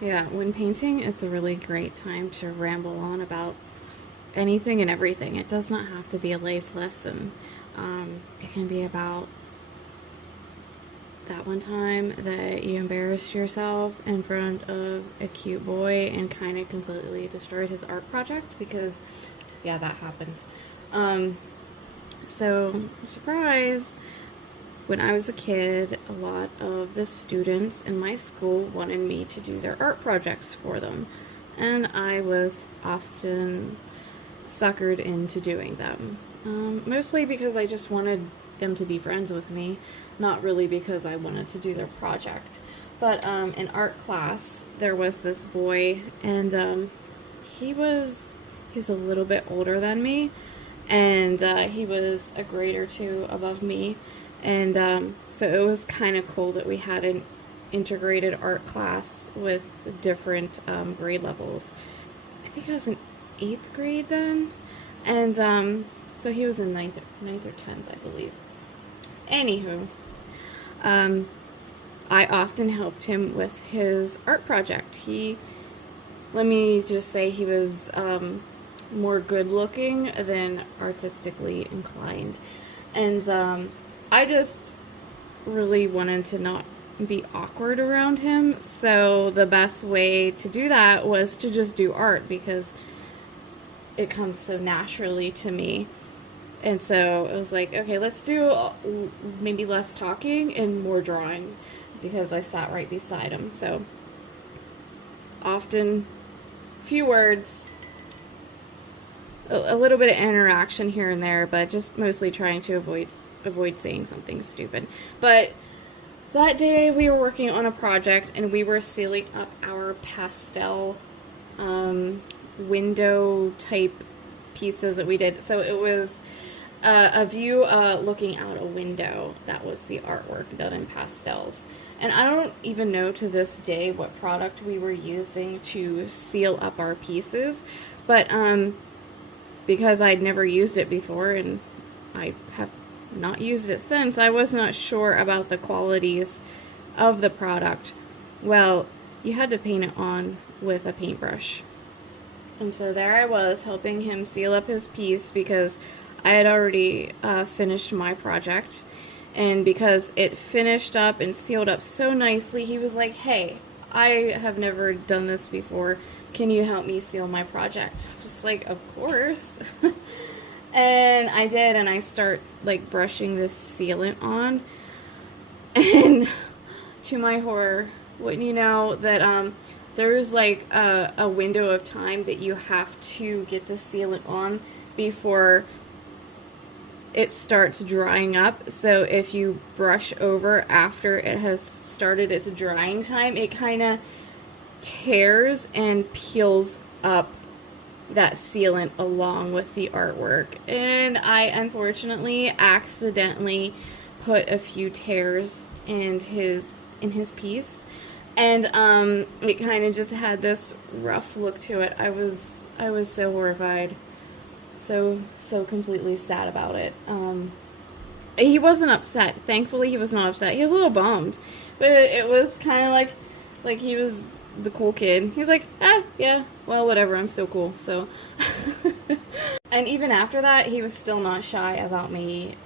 Yeah, when painting, it's a really great time to ramble on about anything and everything. It does not have to be a life lesson. It can be about that one time that you embarrassed yourself in front of a cute boy and kind of completely destroyed his art project because, yeah, that happens. Um, so, surprise, when I was a kid, a lot of the students in my school wanted me to do their art projects for them, and I was often suckered into doing them. Mostly because I just wanted them to be friends with me, not really because I wanted to do their project. But in art class, there was this boy, and he was he was a little bit older than me, and he was a grade or two above me, and so it was kind of cool that we had an integrated art class with different grade levels. I think I was in eighth grade then, and so he was in ninth or 10th, I believe. Anywho, um, I often helped him with his art project. Let me just say, he was more good looking than artistically inclined. And I just really wanted to not be awkward around him. So the best way to do that was to just do art because it comes so naturally to me. And so it was like, okay, let's do maybe less talking and more drawing because I sat right beside him. So often, few words, a little bit of interaction here and there, but just mostly trying to avoid saying something stupid. But that day we were working on a project and we were sealing up our pastel window type pieces that we did. So it was a view looking out a window. That was the artwork done in pastels. And I don't even know to this day what product we were using to seal up our pieces, but because I'd never used it before and I have not used it since, I was not sure about the qualities of the product. Well, you had to paint it on with a paintbrush. And so there I was helping him seal up his piece because I had already finished my project. And because it finished up and sealed up so nicely, he was like, hey, I have never done this before. Can you help me seal my project? Just like, of course. And I did, and I start like brushing this sealant on. And to my horror, wouldn't you know that there's like a window of time that you have to get the sealant on before it starts drying up. So if you brush over after it has started its drying time, it kind of tears and peels up that sealant along with the artwork. And I unfortunately accidentally put a few tears in his piece, and it kind of just had this rough look to it. I was so horrified, so completely sad about it. He wasn't upset. Thankfully, he was not upset. He was a little bummed, but it was kind of like he was the cool kid. He's like, yeah, well, whatever, I'm still cool. So, and even after that, he was still not shy about me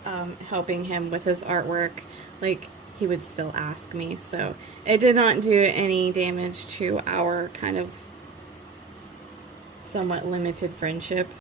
helping him with his artwork. Like, he would still ask me. So it did not do any damage to our kind of somewhat limited friendship.